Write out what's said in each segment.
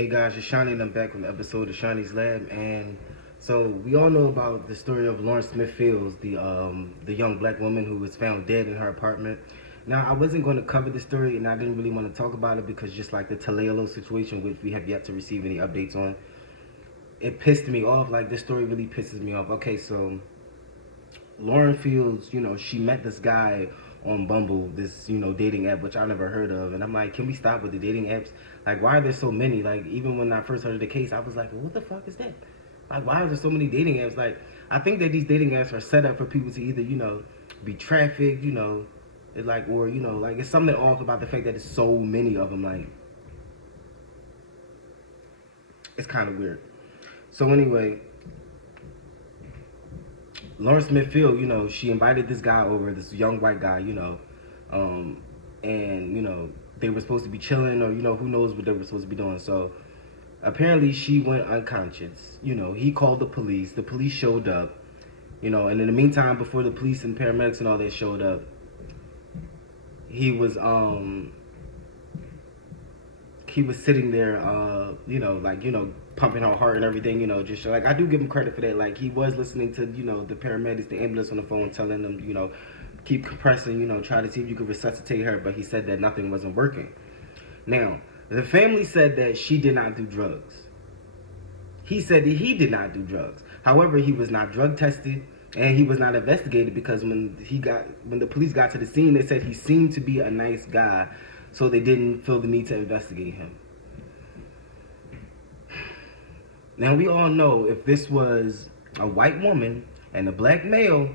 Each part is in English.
Hey guys, it's Shawnee and I'm back with an episode of Shawnee's Lab. And so we all know about the story of Lawrence Smith Fields, the young black woman who was found dead in her apartment. Now I wasn't going to cover the story and I didn't really want to talk about it because just like the Talelo situation, which we have yet to receive any updates on, it pissed me off. Like this story really pisses me off. Okay, so Lauren Fields, she met this guy on Bumble, this, dating app, which I never heard of. And I'm like, can we stop with the dating apps? Like, why are there so many? Like, even when I first heard of the case, I was like, well, what the fuck is that? Like, why are there so many dating apps? Like, I think that these dating apps are set up for people to either, be trafficked, it's like, or, like, it's something off about the fact that there's so many of them. Like, it's kind of weird. So, anyway, Lawrence Smith Field, she invited this guy over, this young white guy, and they were supposed to be chilling, or who knows what they were supposed to be doing. So apparently she went unconscious. He called the police. The police showed up. And in the meantime, before the police and paramedics and all that showed up, he was sitting there, pumping her heart and everything, just like I do give him credit for that. Like he was listening to, the paramedics, the ambulance on the phone, telling them, keep compressing, try to see if you could resuscitate her. But he said that nothing wasn't working. Now, the family said that she did not do drugs. He said that he did not do drugs. However, he was not drug tested and he was not investigated because when the police got to the scene, they said he seemed to be a nice guy, so they didn't feel the need to investigate him. Now, we all know if this was a white woman and a black male,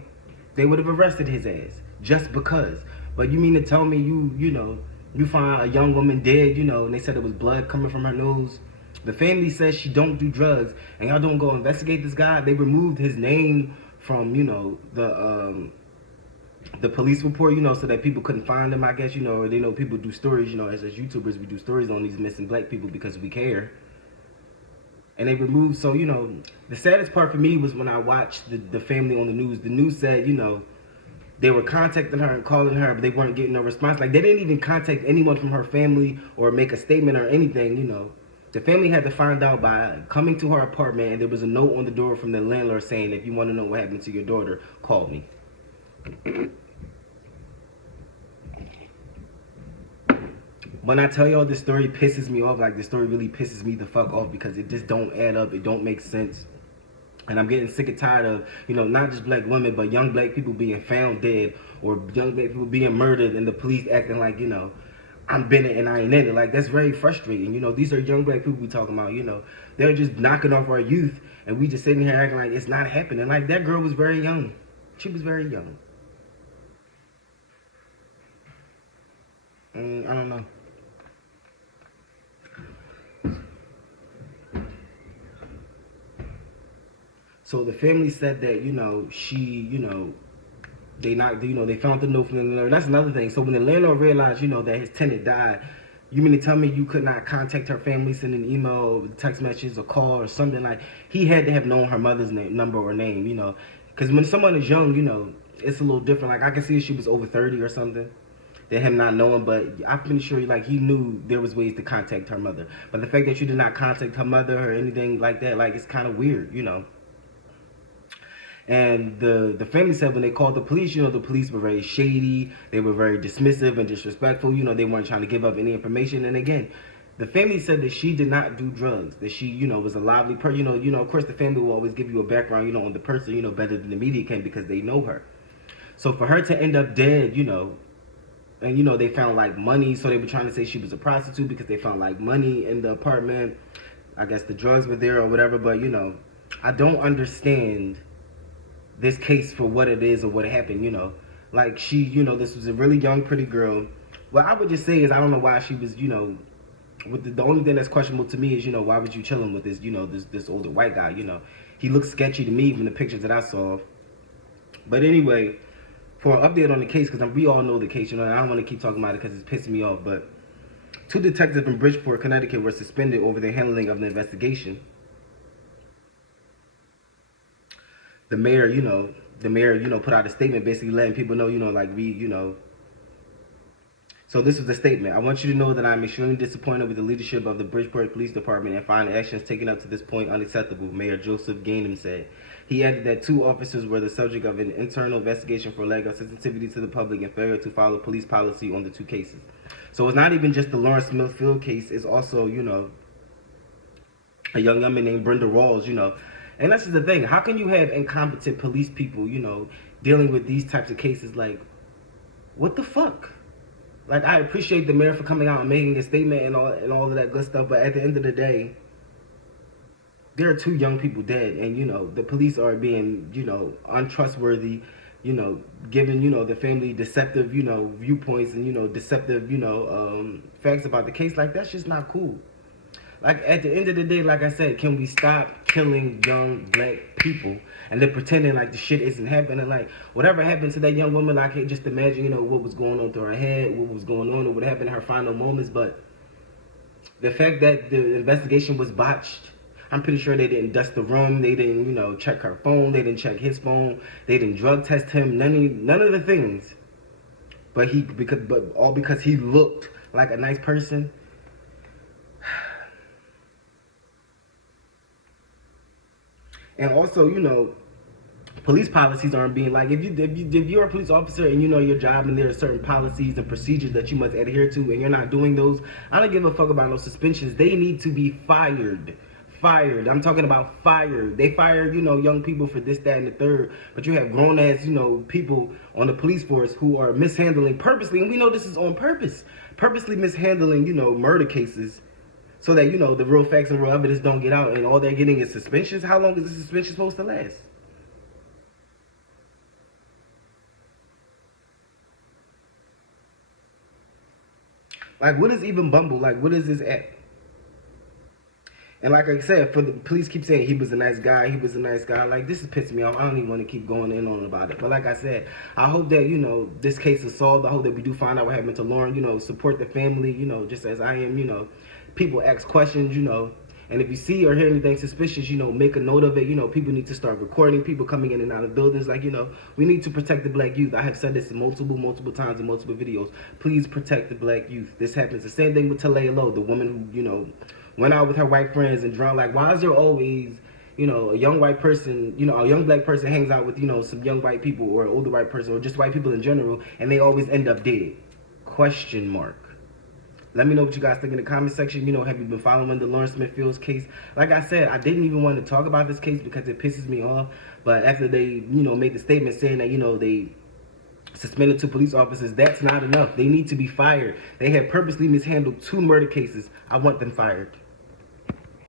they would have arrested his ass just because. But you mean to tell me you find a young woman dead, and they said it was blood coming from her nose? The family says she don't do drugs, and y'all don't go investigate this guy. They removed his name from, the police report, so that people couldn't find him, I guess, or they know people do stories, as YouTubers, we do stories on these missing black people because we care. And they removed, so, the saddest part for me was when I watched the family on the news. The news said, they were contacting her and calling her, but they weren't getting no response. Like, they didn't even contact anyone from her family or make a statement or anything, The family had to find out by coming to her apartment, and there was a note on the door from the landlord saying, if you want to know what happened to your daughter, call me. When I tell y'all this story pisses me off, like this story really pisses me the fuck off because it just don't add up, it don't make sense. And I'm getting sick and tired of, not just black women, but young black people being found dead or young black people being murdered and the police acting like, I'm in it and I ain't in it. Like, that's very frustrating. These are young black people we talking about, they're just knocking off our youth and we just sitting here acting like it's not happening. Like, that girl was very young. She was very young. I don't know. So the family said that, she, they found the note from the landlord. That's another thing. So when the landlord realized, that his tenant died, you mean to tell me you could not contact her family, send an email, text message, or call or something? Like, he had to have known her mother's number or name, Because when someone is young, it's a little different. Like, I can see if she was over 30 or something, than him not knowing, but I'm pretty sure like he knew there was ways to contact her mother. But the fact that you did not contact her mother or anything like that, like, it's kind of weird, And the family said when they called the police, the police were very shady. They were very dismissive and disrespectful. They weren't trying to give up any information. And again, the family said that she did not do drugs. That she, was a lively person. Of course, the family will always give you a background, on the person, better than the media can because they know her. So for her to end up dead, and they found like money. So they were trying to say she was a prostitute because they found like money in the apartment. I guess the drugs were there or whatever. But I don't understand this case for what it is or what happened, Like, she, this was a really young, pretty girl. What I would just say is I don't know why she was, with the only thing that's questionable to me is, why was you chilling with this, this older white guy, He looked sketchy to me from the pictures that I saw. But anyway, for an update on the case, because we all know the case, and I don't want to keep talking about it because it's pissing me off, but 2 detectives in Bridgeport, Connecticut were suspended over the handling of the investigation. The mayor, put out a statement basically letting people know, like we, So this was the statement. I want you to know that I'm extremely disappointed with the leadership of the Bridgeport Police Department and find actions taken up to this point unacceptable, Mayor Joseph Gainham said. He added that 2 officers were the subject of an internal investigation for lack of sensitivity to the public and failure to follow police policy on the 2 cases. So it's not even just the Lawrence Smithfield case. It's also, a young woman named Brenda Rawls, And that's just the thing. How can you have incompetent police people, dealing with these types of cases? Like, what the fuck? Like, I appreciate the mayor for coming out and making a statement and all of that good stuff, but at the end of the day, there are 2 young people dead, and the police are being, untrustworthy, giving, the family deceptive, viewpoints and, deceptive, facts about the case. Like, that's just not cool. Like, at the end of the day, like I said, can we stop killing young black people and then pretending like the shit isn't happening? Like, whatever happened to that young woman, I can't just imagine, what was going on through her head, what was going on, or what happened in her final moments. But the fact that the investigation was botched, I'm pretty sure they didn't dust the room, they didn't, check her phone, they didn't check his phone, they didn't drug test him, none of the things. But all because he looked like a nice person. And also, police policies aren't being like, if you're a police officer and you know your job and there are certain policies and procedures that you must adhere to and you're not doing those, I don't give a fuck about no suspensions. They need to be fired. Fired. I'm talking about fired. They fired, young people for this, that, and the third. But you have grown ass, people on the police force who are mishandling purposely, and we know this is on purpose, purposely mishandling, murder cases. So that, the real facts and real evidence don't get out and all they're getting is suspensions. How long is the suspension supposed to last? Like, what is even Bumble? Like, what is this app? And like I said, for the police keep saying he was a nice guy, Like, this is pissing me off. I don't even want to keep going in on about it. But like I said, I hope that, this case is solved. I hope that we do find out what happened to Lauren, support the family, just as I am, People ask questions, and if you see or hear anything suspicious, make a note of it. People need to start recording people coming in and out of buildings. Like, we need to protect the black youth. I have said this multiple times in multiple videos. Please protect the black youth. This happens. The same thing with Talia Lowe, the woman who, went out with her white friends and drowned. Like, why is there always, a young white person, a young black person hangs out with, some young white people or an older white person or just white people in general, and they always end up dead? Question mark. Let me know what you guys think in the comment section. Have you been following the Lawrence Smithfield's case? Like I said, I didn't even want to talk about this case because it pisses me off. But after they, made the statement saying that, they suspended 2 police officers, that's not enough. They need to be fired. They have purposely mishandled 2 murder cases. I want them fired.